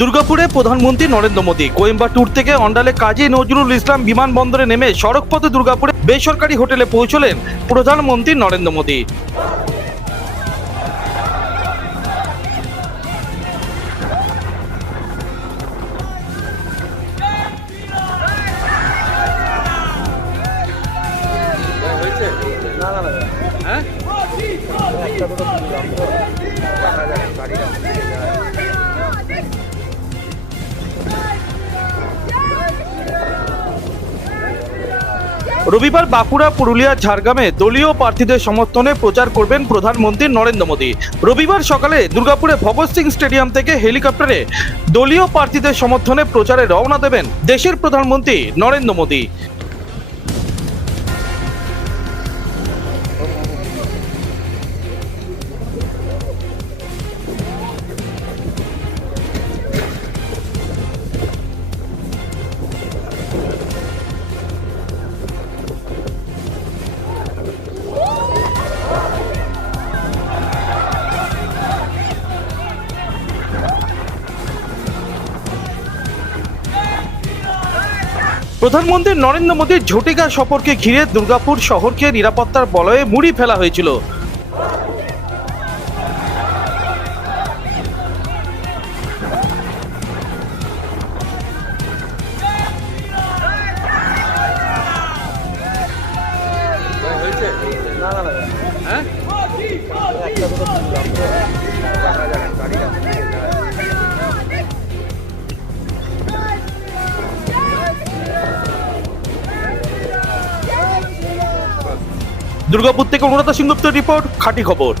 দুর্গাপুরে প্রধানমন্ত্রী নরেন্দ্র মোদী কোয়েম্বাটুর থেকে অন্ডালে কাজী নজরুল ইসলাম বিমানবন্দরে নেমে সড়কপথে দুর্গাপুরে বেসরকারি হোটেলে পৌঁছলেন প্রধানমন্ত্রী নরেন্দ্র মোদী। রবিবার বাঁকুড়া, পুরুলিয়া, ঝাড়গ্রামে দলীয় প্রার্থীদের সমর্থনে প্রচার করবেন প্রধানমন্ত্রী নরেন্দ্র মোদী। রবিবার সকালে দুর্গাপুরে ভগৎ সিং স্টেডিয়াম থেকে হেলিকপ্টারে দলীয় প্রার্থীদের সমর্থনে প্রচারে রওনা দেবেন দেশের প্রধানমন্ত্রী নরেন্দ্র মোদী। প্রধানমন্ত্রী নরেন্দ্র মোদীর ঝটিকা সফরকে ঘিরে দুর্গাপুর শহরকে নিরাপত্তার বলয়ে মুড়ি ফেলা হয়েছিল। দুর্গাপুর থেকে অনুরাধা সিংগুপ্তের রিপোর্ট, খাঁটি খবর।